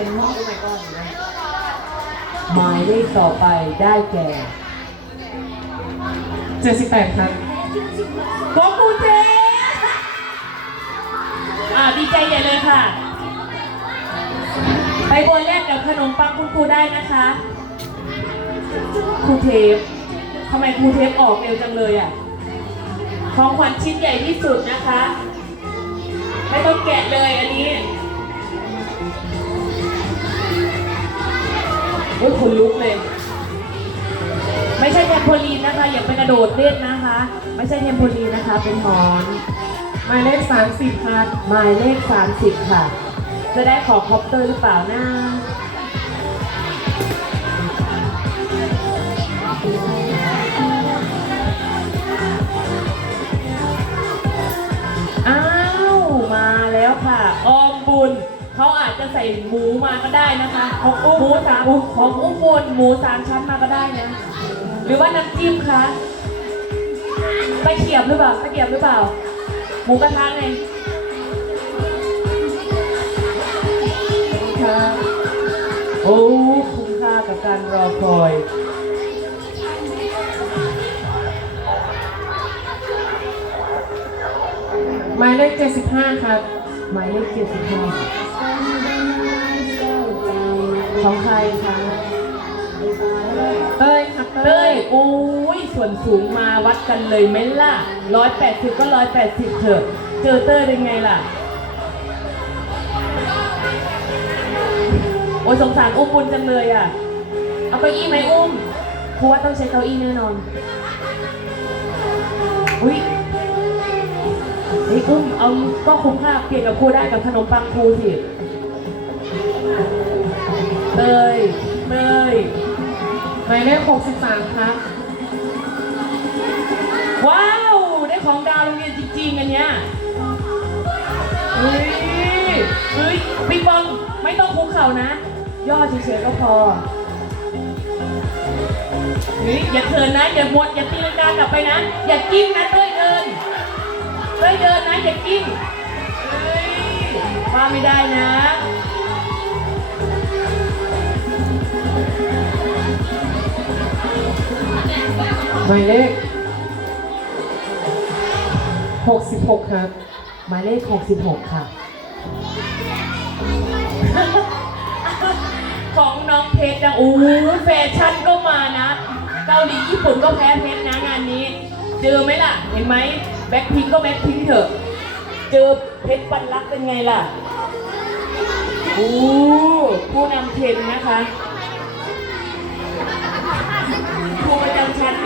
เป็นห้องไปก่อนนะหมายเลขต่อไปได้แก่ 78 ครับของคุณเจอ่าดีใจใหญ่เลยค่ะ ไปโบยแรกกับขนมปังคุณครูได้นะคะครูเทปทำไมครูเทปออกเร็วจังเลยอะ ของขวัญชิ้นใหญ่ที่สุดนะคะ ไม่ต้องแกะเลยอันนี้ โอ้ยขนลุกเลย ไม่ใช่เทมโพลีนนะคะ อย่าไปกระโดดเล่นนะคะ ไม่ใช่เทมโพลีนนะคะ เป็นหมอนหมายเลข30ครับหมายเลข30 ค่ะ จะได้ขอคอปเตอร์หรือเปล่านะอ้าว มาแล้วค่ะ ออมบุญ เขาอาจจะใส่หมูมาก็ได้นะคะของอุ้มหมูสามของอุ้มบุญหมูสามชั้นมาก็ได้นะ หรือว่าน้ำจิ้มคะตะเกียบหรือเปล่าตะเกียบหรือเปล่า หมูกระทะไงครับโอ้คุ้มค่ากับการรอคอยหมายเลข75 ครับ หมายเลขเจ็ดสิบห้า ของใครคะเต้ยครับเต้ยโอ้ยส่วนสูงมาวัดกันเลยไหมล่ะร้อยแปดสิบก็ร้อยแปดสิบเถอะ เจอเต้ยเป็นไงล่ะ โอ้ยสงสารอุ้มบุญจังเลยอะ เอาเก้าอี้ไหมอุ้มครูว่าต้องใช้เก้าอี้แน่นอน อุ้ยเฮ้ยอุ้มเอาก็คุ้มค่าเปลี่ยนกับครูได้กับขนมปังครูสิ เตยเตยหมายเลข63 ครับ ว้าว ได้ของดาวโรงเรียนจริงๆ อันเนี้ยเฮ้ยเฮ้ยปิงปองไม่ต้องคุกเข่านะ ย่อเฉยๆก็พอเฮ้ยอย่าเทินนะ อย่าหมด อย่าตีลังกากลับไปนะ อย่ากิ้งนะเต้ยเดินเต้ยเดินนะ อย่ากิ้งเฮ้ยว่าไม่ได้นะ หมายเลข66 ครับ หมายเลข 66 ค่ะ ของน้องเพชรนะอู้แฟชั่นก็มานะ เกาหลีญี่ปุ่นก็แพ้เพชรนะงานนี้ เจอไหมล่ะ เห็นไหมแบ็คพิงก็แบ็คพิงเถอะ เจอเพชรปันลักษณ์เป็นไงล่ะอู้ผู้นำเทรนด์นะคะ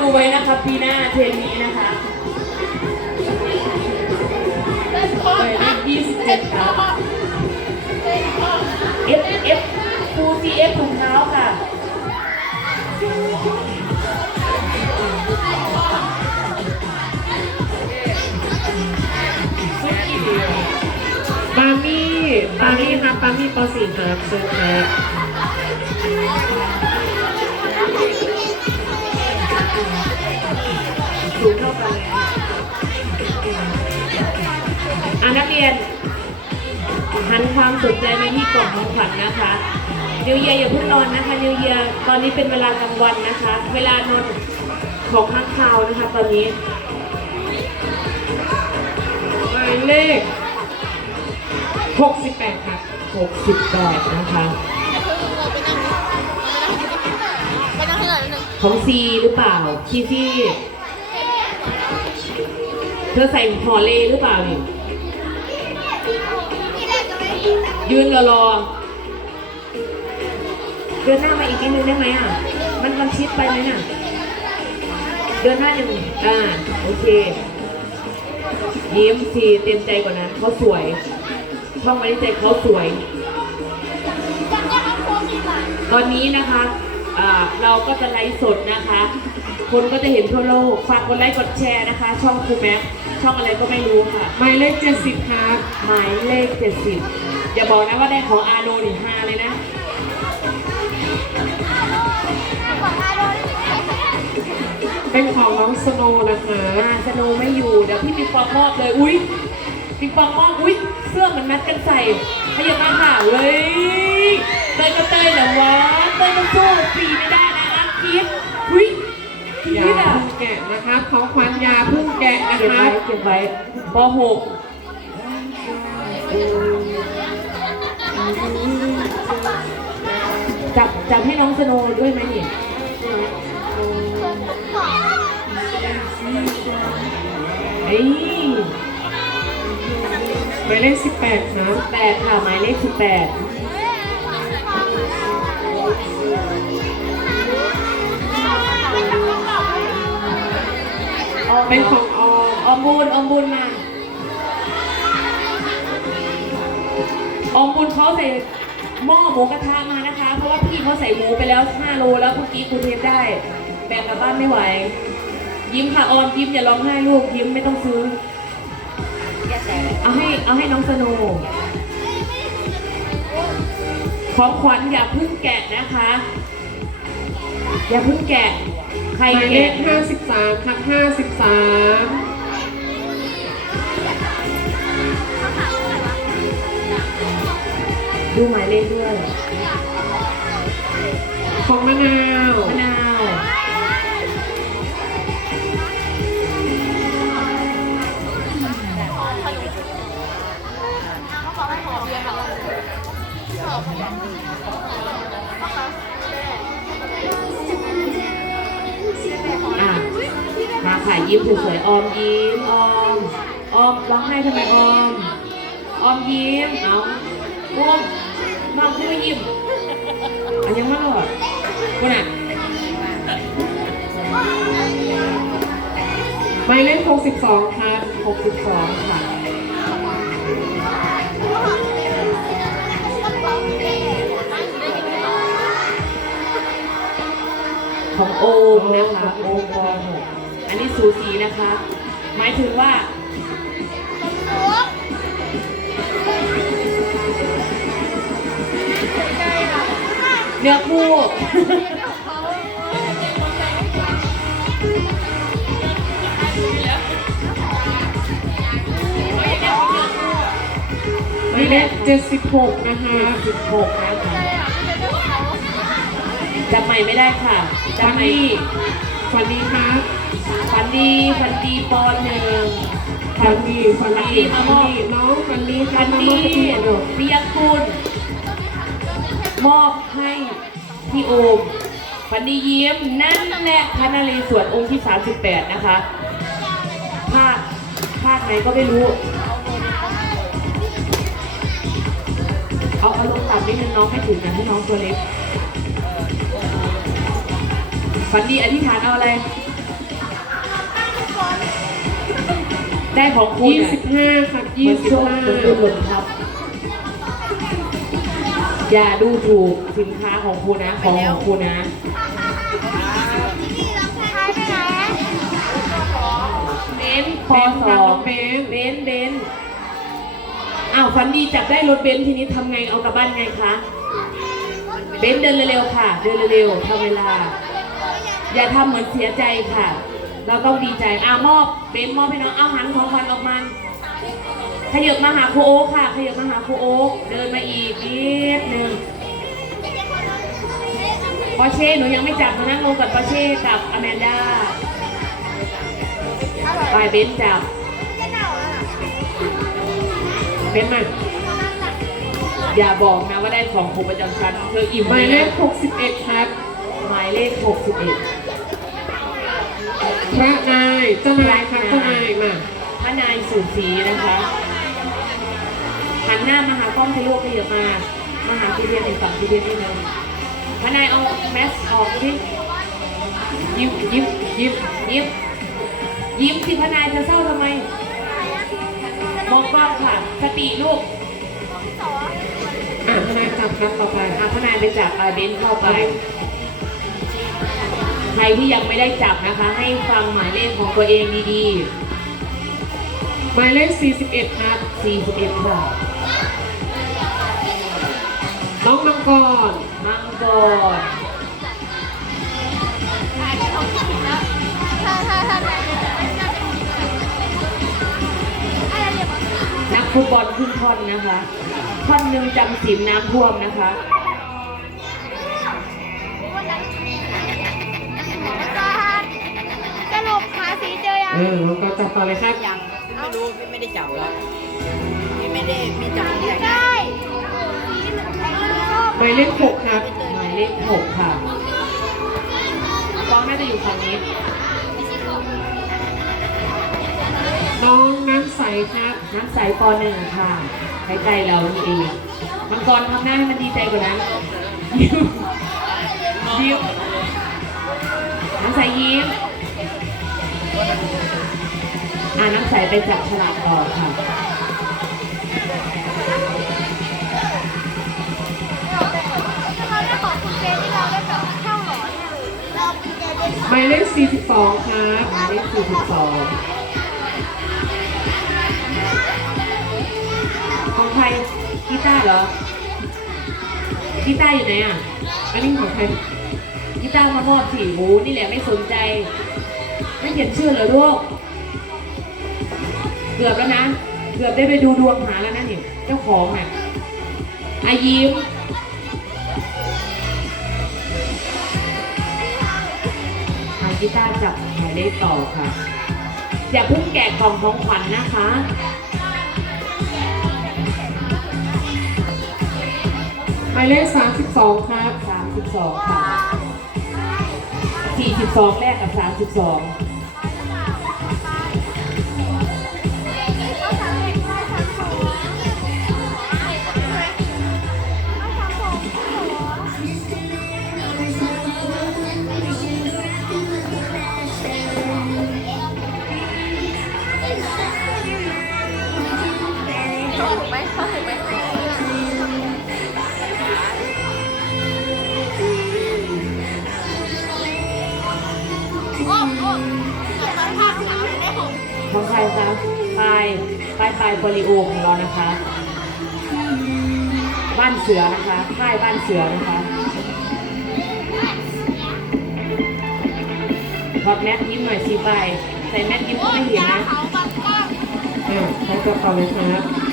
ดูไว้นะคะปีหน้าเทรนนี้นะคะหมายเลข27ค่ะ F F ครู C F ถุงเท้าค่ะปามี่ปามี่ครับปามี่ป .4 ครับเชิญครับ สูงเท่ากันเลยอะนักเรียนหันความสนใจไปที่กล่องของขวัญนะคะนิวเยียอย่าเพิ่งนอนนะคะนิวเยียตอนนี้เป็นเวลากลางวันนะคะ เวลานอนของข้างคาวนะคะ ตอนนี้หมายเลข68ครับ68 นะคะไปนั่งที่ไหนหนึ่งของซีหรือเปล่าชีซี่ เธอใส่ห่อเลหรือเปล่านี่ยืนรอเดินหน้ามาอีกนิดนึงได้ไหมอะ มันมันชิดไปไหมน่ะ เดินหน้าหนึ่งอ่า โอเคยิ้มสีเต็มใจกว่านั้นเขาสวยช่องไม่ได้ใจเขาสวย ตอนนี้นะคะอ่าเราก็จะไลฟ์สดนะคะ คนก็จะเห็นทั่วโลก ฝากกดไลค์กดแชร์นะคะ ช่องครูแม็กช่องอะไรก็ไม่รู้ค่ะ หมายเลขเจ็ดสิบค่ะ หมายเลขเจ็ดสิบอย่าบอกนะว่าได้ของอาโนนี่ฮาเลยนะ เป็นของน้องสโนนะคะมาสโนไม่อยู่ เดี๋ยวพี่ปิงปองมอบเลย อุ้ยปิงปองมอบ อุ้ยเสื้อมันนัดกันใส่ขยับมาค่ะเลยเตยก็เตยเหรอวะเตยต้ก็สู้สีไม่ได้นะรักกิฟ ยาชอะแกะนะคะของขวัญยาพิ่งแกะนะคะเก็บไว้ป .6 จับจับให้น้องสโนด้วยไหมนี่ไอ้ยหมายเลข18ครับแปดค่ะหมายเลขสิบแปด เป็นของออมออมบุญออมบุญมาออมบุญเขาใส่หม้อหมูกระทะมานะคะ เพราะว่าพี่เขาใส่หมูไปแล้ว5โลแล้วเมื่อกี้คุณเทปได้ แบ่งกลับบ้านไม่ไหว ยิ้มค่ะออมยิ้มอย่าร้องไห้ลูกยิ้มไม่ต้องซื้อเอาให้เอาให้น้องสโนว์ของขวัญอย่าเพึ่งแกะนะคะ อย่าเพึ่งแกะ ใครหมายเลแกะขห้าสิบสามครับห้าสิบสามดูหมายเลขด้วยของมะนาวมะนาว มาค่ะยิ้มสวยๆออมยิ้มออมออมร้องไห้ทำไมออมออมยิ้มเอาออมน้องคือไม่ยิ้มอันยังไม่หลอดคุณอะหมายเลขหกสิบสองครับ62 ค่ะของโอมนะคะโอมป .6 อันนี้สูสีนะคะ หมายถึงว่าเนื้อคู่หมายเลขเจ็ดสิบหกนะคะ16นะคะจำใหม่ไม่ได้ค่ะจำใหม่ฝันดีครับฝัน ดีฝันดีปอนหนึ่งฝันดีฝันดีฝันดีน้องฝันดีครัฝันดีมอบให้พี่หน่อยปิยกุลมอบให้พี่โอมฝันดีเยี่ยมนั่นแหละพระนเรศวรองค์ที่ 38 นะคะภาคภาคไหนก็ไม่รู้ เอาเอาลงต่ำนิดนึงน้องไม่ถึงนะให้น้องตัวเล็กฝันดีอธิษฐานเอาอะไร ได้ของคุณยี่สิบห้าครับยี่สิบห้าเหมือนโชคเหมือนหล่นทับอย่าดูถูกสินค้าของคุณนะ ของของคุณนะเบนซ์ปสองเบนเบนซ์เบนซ์อ้าวฝันดีจับได้รถเบนซ์ทีนี้ทำไงเอากลับบ้านไงคะเบนซ์เดินเร็วๆค่ะ เดินเร็วๆทำเวลา อย่าทำเหมือนเสียใจค่ะ เราต้องดีใจอ่ามอบเบนซ์มอบให้น้องเอาหันของขวัญออกมาขยับมาหาครูโอ๊คค่ะขยับมาหาครูโอ๊คเดินมาอีกนิดนึงปอเช่หนูยังไม่จับหนูนั่งลงกับปอเช่กับอแมนด้าไปเบนซ์จับเป็นไหมอย่าบอกนะว่าได้ของครูประจำชั้นเธออิ่มหมายเลเลยขหกสิบเอ็ดครับ หมายเลข 61 พระนายเจ้านายครับเจ้านายมาพระนายสุสีนะคะหันหน้ามาหากล้องทะลุขยับมามาหาพี่เพียนในฝั่งพี่เพียนนี่นึงพระนายเอาแมสออกดิยิ้มยิ้มยิ้มยิ้มยิ้มสิพระนายจะเศร้าทำไมมองกล้องค่ะสติลูกอะทนายจับครับต่อไปอาพระนายไปจับอาเบนเข้าไป ใครที่ยังไม่ได้จับนะคะ ให้ฟังหมายเลขของตัวเองดีๆ หมายเลขสี่สิบเอ็ดครับ 41ค่ะน้องมังกรมังกรนักฟุตบอลขึ้นท่อนนะคะ ท่อนหนึ่งจำศีน้ำท่วมนะคะ เจอยังเออแล้วก็จับต่อเลยครับยังไม่รู้พี่ไม่ได้จับแล้วพี่ไม่ได้พี่จับที่ไหนใช่สีมันไอ้มันชอบหมายเลขหกครับหมายเลขหกค่ะฟองน่าจะอยู่ฝั่งนี้ น้องน้ำใสครับ น้ำใสปหนึ่งค่ะใกล้ๆเรานี่เองมังกรทำหน้าให้มันดีใจกว่านั้นยิ้มยิ้มน้ำใสยิ้ม อ่าน้ำใสไปจับฉลากต่อค่ะเขาได้ของคุณเจที่เราได้แบบเข้าหลอนเนี่ยเราเป็นเจเป็นหมายเลขสี่สิบสองครับหมายเลขสี่สิบสองของใครกีตาร์เหรอกีตาร์อยู่ไหนอะอันนี้ของใครกีตาร์มามอบสีหมูนี่แหละไม่สนใจ ไม่เขียนชื่อเหรอลูก เกือบแล้วนะ เกือบได้ไปดูดวงหาแล้วนะนี่เจ้าของอะอายิ้มทางกีตาร์จับหมายเลขต่อค่ะ อย่าเพิ่งแกะกล่องของขวัญนะคะหมายเลขสามสิบสองครับ32ค่ะ42แรกกับ32 เขาถูกไหมเขาถูกไหมโอ้โอ้เขียนมาภาพขาวเลยได้ผมของใครคะปายปายปายโปลิโอของเรานะคะ บ้านเสือนะคะค่ายบ้านเสือนะคะถอดแมสยิ้มหน่อยสิไปใส่แมสยิ้มก็ไม่เห็นนะเขาบ้าง อ่าใช้จับต่อเลยครับ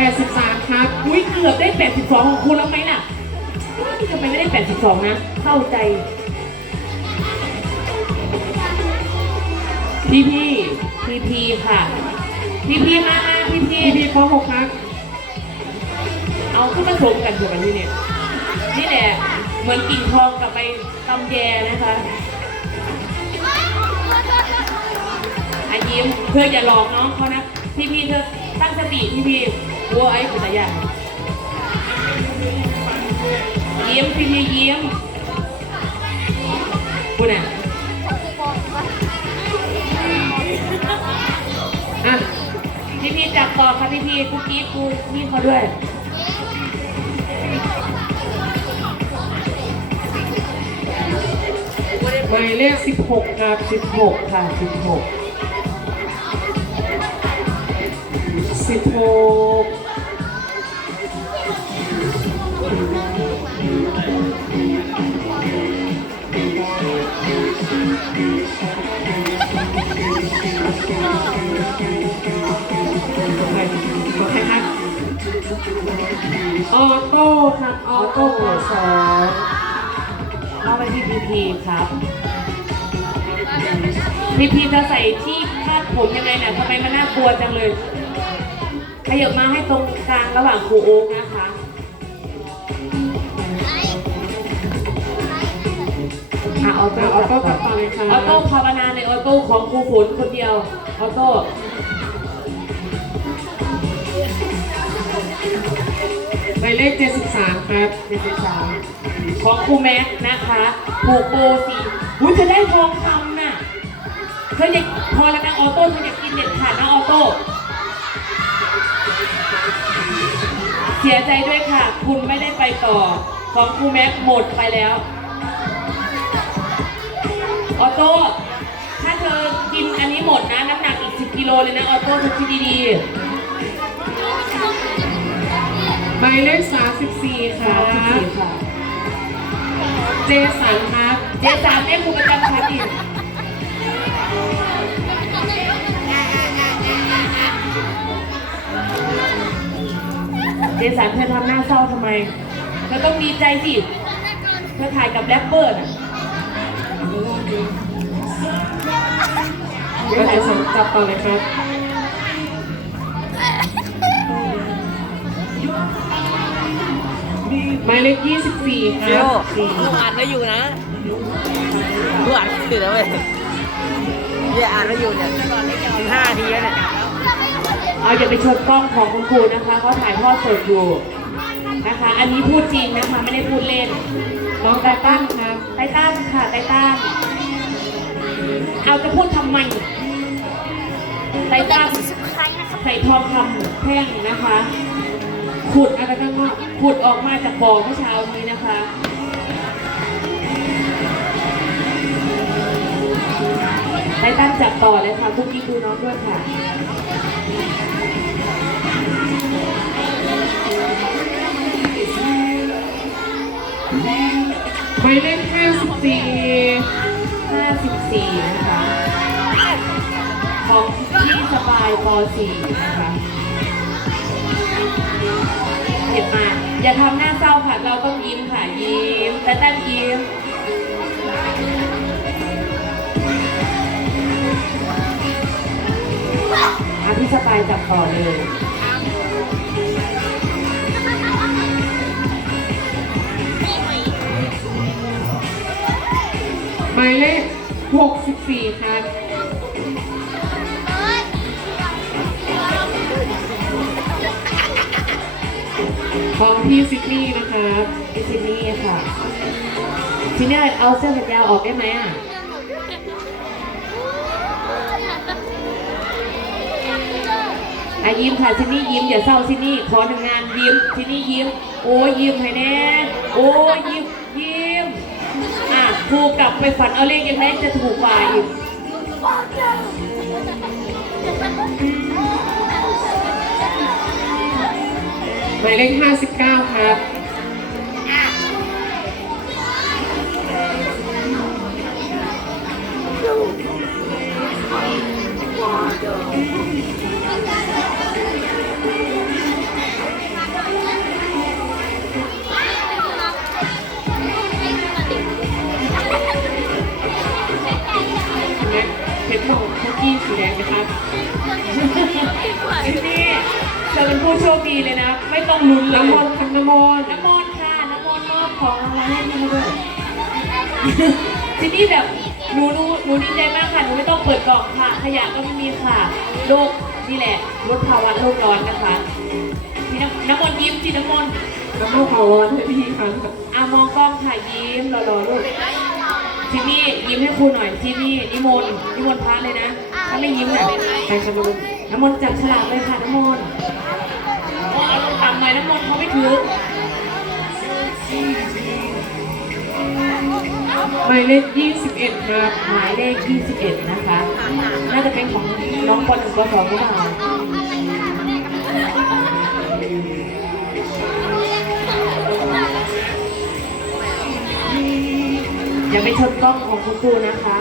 แปดสิบสามครับ อุ้ยเกือบได้ 82 ของคุณแล้วไหมล่ะทำไมไม่ได้ 82 นะ เข้าใจ พี่พี่พี่พี่ค่ะ พี่พี่มามาพี่พี่พีพีข้อหกครับ เอาขึ้นมาชมกันเถอะกันที่เนี่ยนี่แหละ เหมือนกิ่งทองกับไปตำแยนะคะอายิ้มเธออย่าหลอกน้องเขานะ พี่พี่เธอตั้งสติพี่พี่ วัวไอ้เป็นตะยานยิ้มพี่พี่ยิ้มคุณอะอะพี่พี่จับต่อค่ะพี่พี่กุ๊กกิ๊กกูนี่เขาด้วยหมายเลขสิบหกครับ 16 ค่ะ 16 สิบหกของใครของใครครับออโต้ครับออโต้โต้สองเอาไปที่พีพีครับพีพีจะใส่ที่คาดผมยังไงเนี่ยทำไมมันน่ากลัวจังเลย ขยับมาให้ตรงกลางระหว่างครูโอ๊กนะคะอะออโต้ออโต้กลับต่อเลยครับออโต้ภาวนาในออโต้ของครูฝนคนเดียวออโต้หมายเลขเจ็ดสิบสามครับเจ็ดสิบสามของครูแม็กซ์นะคะผูกโบสีอุ้ยจะได้ทองคำน่ะเธออยากพอแล้วนะออโต้เธออยากกินเด็ดขาดนะออโต้ เสียใจด้วยค่ะ คุณไม่ได้ไปต่อ ของครูแม็กซ์หมดไปแล้ว ออโต้ ถ้าเธอกินอันนี้หมดนะ น้ำหนักอีก 10 กิโลเลยนะ ออโต้เธอคิดดีหมายเลขสามสิบสี่ๆคค่ะรับสี่ค่ะ เจสันครับ เจสามเอ็มคุณประจำชั้นอีก เจสามเธอทำหน้าเศร้าทำไมเธอต้องดีใจสิเธอถ่ายกับแรปเปอร์น่ะเดี๋ยวถ่ายสองจับต่อเลยครับหมายเลขยี่สิบสี่ครับสี่ลูกอ่านไม่อยู่นะลูกอ่านไม่อยู่นะเว้ยเนี่ยอ่านไม่อยู่เนี่ยสิบห้าทีแล้วเนี่ย เอาอย่าไปชนกล้องของคุณครูนะคะเขาถ่ายทอดสดอยู่นะคะ อันนี้พูดจริงนะคะไม่ได้พูดเล่นน้องไตตันครับไตตันค่ะไตตันเอาจะพูดทำไมไตตันใครนะครับใส่ทองคำแท่งนะคะ ขุดอะไรกันว่าขุดออกมาจากบ่อเมื่อเช้านี้นะคะไตตันจับต่อเลยค่ะคุกกี้ดูน้องด้วยค่ะ หมายเลขห้าสิบสี่54 นะคะ ของพี่สบายป .4 นะคะ เห็นมา อย่าทำหน้าเศร้าค่ะ เราต้องยิ้มค่ะ ยิ้มแต่ตั้งยิ้ม อาพี่สบายจับต่อเลยหมายเลขหกสิบสี่ครับของพี่ซิดนีย์นะครับพี่ซินนี่ค่ะทีนี้เอาเสื้อแขนยาวออกได้ไหมอะ อะยิ้มค่ะซินนี่ยิ้มอย่าเศร้าซินนี่ขอหนึ่งงานยิ้มซินนี่ยิ้ม โอ้ยิ้มให้แน่โอ้ยิ้มยิ้มอะครูกลับไปฝันเอาเลขยังไงจะถูกกว่าอีกหมายเลขห้าสิบเก้าครับแองเปิดกล่องค่ะ ขยะก็ไม่มีค่ะ โลกนี่แหละลดภาวะโลกร้อนนะคะพี่น้ำน้ำมนต์ยิ้มสิน้ำมนต์น้ำมนต์ขอวอนให้พี่ครับอะมองกล้องค่ะยิ้มรอๆลูกซินนี่ยิ้มให้ครูหน่อยซินนี่นิมนต์นิมนต์พระเลยนะ ถ้าไม่ยิ้มน่ะไปครับน้ำมนต์น้ำมนต์จับฉลากเลยค่ะน้ำมนต์โอ้เอาลงต่ำหน่อยน้ำมนต์เขาไม่ถือ หมายเลขยี่สิบเอ็ดครับหมายเลข21 นะคะ น่าจะเป็นของน้องปหนึ่งปสองหรือเปล่าอย่าไปชนกล้องของคุณครูนะคะ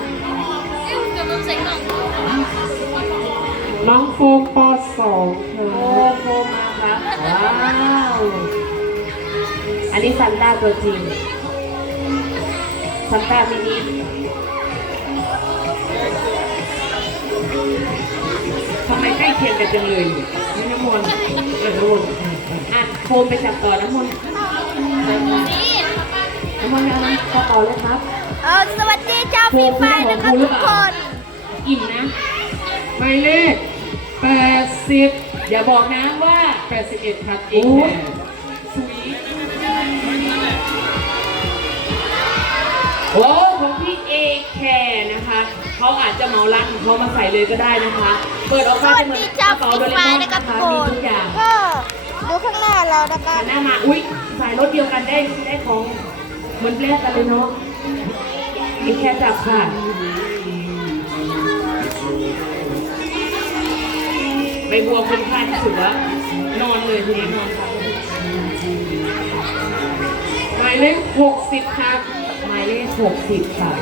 น้องโฟมปสองครัโอ้บโหมาครับว้าว อันนี้ซันต้าตัวจริง ซันต้ามินิทำไมใกล้เคียงกันจังเลยนี่น้ำมนต์อะน้ำมนต์อะโคมไปจับต่อน้ำมนต์น้ำมนต์เอาน้ำต่อต่อเลยครับเออสวัสดีชาวฟรีไฟร์นะครับทุกคนอิ่มนะหมายเลขแปดสิบอย่าบอกนะว่าแปดสิบเอ็ดครับเอโอ้ง โอ้ของพี่เอแคร์นะคะเขาอาจจะเหมาร้านของเขามาใส่เลยก็ได้นะคะ เปิดออกสมาวัจะสเหมือนดีกชาวระฟเป๋ารีโดเรไฟมอร์นนะนะครัคะบทุกคมีนทุกอย่างก็ดูข้างหน้าเรานะครัหับนหน้ามาอุ้ยสายรถเดียวกันได้ได้ของเหมือนแลกกันเลยเนาะเอแคร์จับค่ะใบบัวคุณค่าที่สุดแล้วนอนเลยทีนี้นอนครับหมายเลขหกสิบครับหมายเลขหกสิบค่ะ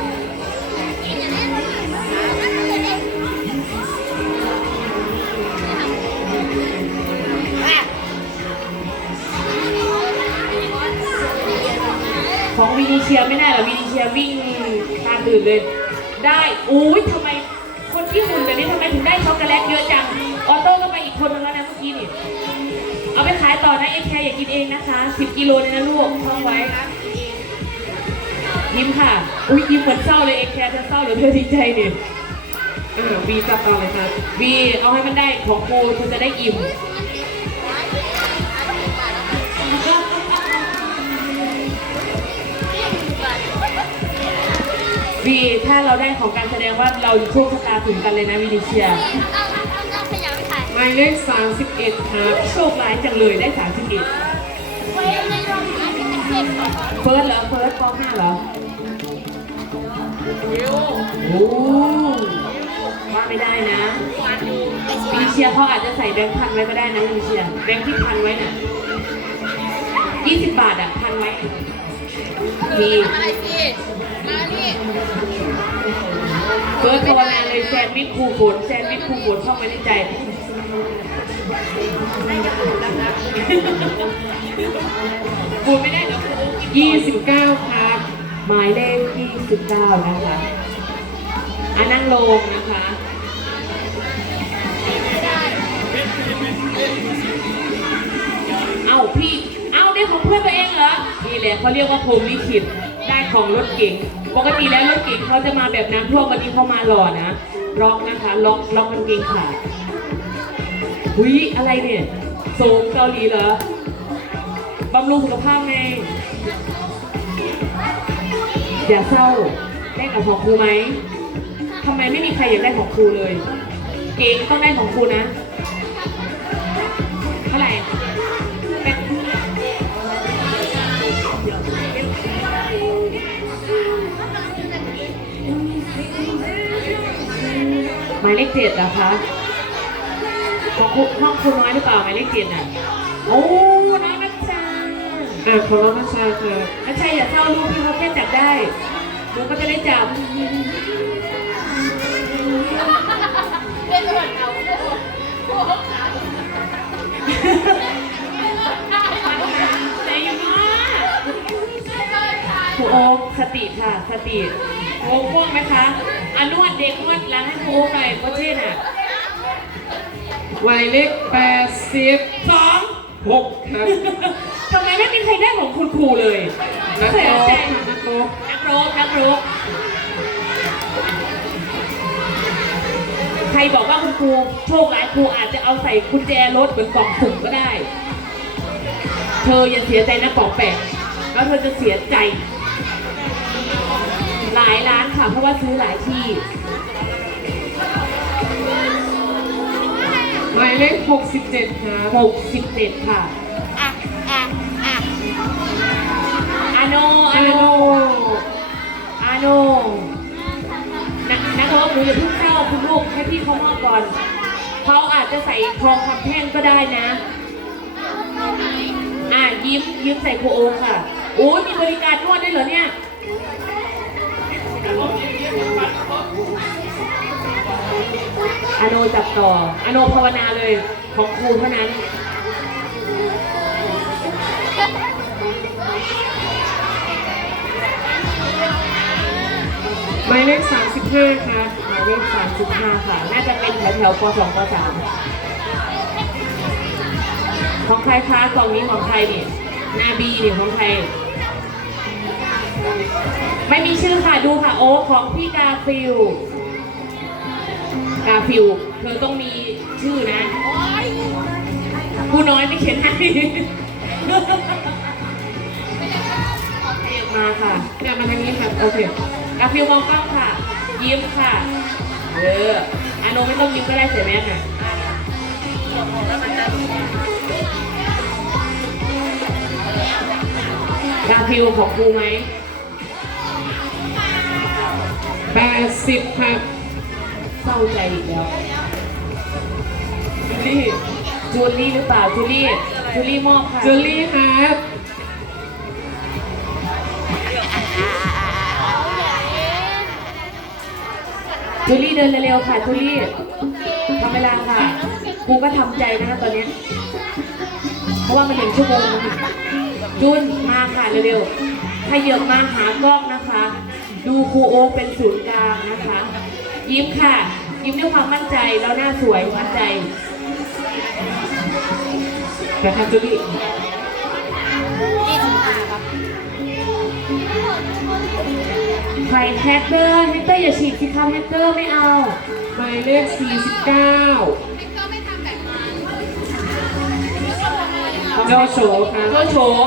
เวินิเชียไม่ได้เหรอวินิเชียวิ่งตามตื่นเลย ได้อุ้ยทำไมคนที่หุ่นแบบนี้ทำไมถึงได้ช็อกโกแลตเยอะจัง ออโต้ก็ไปอีกคนนึงแล้วนะเมื่อกี้นี่ เอาไปขายต่อนะเอแคร์อย่ากินเองนะคะ 10 กิโลเลยนะลูกท่องไว้ ยิ้มค่ะ อุ้ยยิ้มเหมือนเศร้าเลยเองแคร์เธอเศร้าหรือเธอดีใจเนี่อ่าบีจับต่อเลยครับวีเอาให้มันได้ของกูเธอจะได้อิ่มวีถ้าเราได้ของการแสดงว่าเราโชคชะตาถึงกันเลยนะวินิเชียเอาเอาเอาขยะไปถ่ายหมายเลข31ครับโชคร้ายจังเลยได้31ไว้ในโรงงานที่เก็บของเฟิร์สเหรอเฟิร์สป .5 เหรอ โอ้ว่าไม่ได้นะวินิเชียเขาอาจจะใส่แบงค์พันไว้ก็ได้นะวินิเชียแบงค์ที่พันไว้น่ะ20บาทอะพันไว้มีอะไรสิมานี่เฟิร์สภาวนาเลยแซนด์วิชครูฝนแซนด์วิชครูฝนท่องไว้ในใจปูไม่ได้เดี๋ยวครูกินยี่สิบ29ครับ หมายเลขที่สิบเก้านะคะอะนั่งลงนะคะเอาพี่เอาได้ของเพื่อนตัวเองเหรอนี่แหละเขาเรียกว่าพรมลิขิตได้ของรถเก๋งปกติแล้วรถเก๋งเขาจะมาแบบน้ำท่วมวันนี้เขามาหล่อนะล็อกนะคะล็อกล็อกกางเกงขาดหุยอะไรเนี่ยโสมเกาหลีเหรอบำรุงสุขภาพไง อย่าเศร้าได้กับของครูไหมทำไมไม่มีใครอยากได้ของครูเลย เก๋งต้องได้ของครูนะ เท่าไหร่เป็นหมายเลขเจ็ดเหรอคะของครูห้องครูน้อยหรือเปล่าหมายเลขเจ็ดอะ โอ้ อ่าของน้องนัชชาครับนัชชาอย่าเศร้าลูกพี่เขาแค่จับได้หนูก็จะได้จับ เป็นหนวดเอาพวกขาใจเย็นมากครูโอ๊คสติค่ะ สติครูโอ๊คง่วงไหมคะอะนวดเด็กนวดหล้างให้ครูโอ๊คหน่อยโคชเช่น่ะหมายเลข86สองครับ ทำไมไม่มีใครได้ของคุณครูเลยนักเสีร้ยองใจนักร้องนักรบนักรบใครบอกว่าคุณครูโชคร้ายครูอาจจะเอาใส่กุญแจรถเหมือนกล่องสุ่มก็ได้ เธออย่าเสียใจนะกล่องแปดแล้วเธอจะเสียใจ หลายร้านค่ะเพราะว่าซื้อหลายที่ หมายเลข67ครับ67 ค่ะอะอะ อาโนอาอาโนโนอาโนนะนะครับหนูอย่าเพิ่งเข้าคุณลูกให้พี่เขามอบก่อน เขาอาจจะใส่ทองคำแท่งก็ได้นะ อะยิ้มยิ้มใส่โคโอค่ะโอ้ยมีบริการนวดด้วยเหรอเนี่ยอาโนจับต่ออาโนภาวนาเลยของครูเท่านั้น หมายเลข35ครับหมายเลข35 ค่ะ น่าจะเป็นแถวแถวๆป .2 ป .3 ของใครคะกล่องนี้ของใครนี่ยนาบีเนี่ยของใคร ไม่มีชื่อค่ะ ดูค่ะ โอ้ของพี่กาฟิล กาฟิล เธอต้องมีชื่อนะผู้น้อยไม่เขียนให้มาค่ะเนี่ยมาทางนี้ครับโอเค กาฟิลมองกล้องค่ะ ยิ้มค่ะ เอออาโนไม่ต้องยิ้มก็ได้เสียแมสน่ะกาฟิลของครูไหม80ครับเศร้าใจอีกแล้วจูลี่จูลี่หรือเปล่าจูลี่จูลี่มอบค่ะจูลี่ครับ จูลี่เดินเร็วๆค่ะจูลี่ทำเวลาค่ะครูก็ทำใจนะคะตอนเนี้ยเพราะว่ามันหนึ่งชั่วโมงจูนมาค่ะเร็วๆขยับมาหากล้องนะคะ ดูครูโอ๊คเป็นศูนย์กลางนะคะ ยิ้มค่ะ ยิ้มด้วยความมั่นใจแล้วหน้าสวยมั่นใจนะครับจุลี่ยี่สิบห้าครับ ใครแฮกเกอร์แฮกเกอร์อย่าฉีกสิครับแฮกเกอร์ไม่เอา หมายเลข 49โจโฉค่ะ ก็โชว์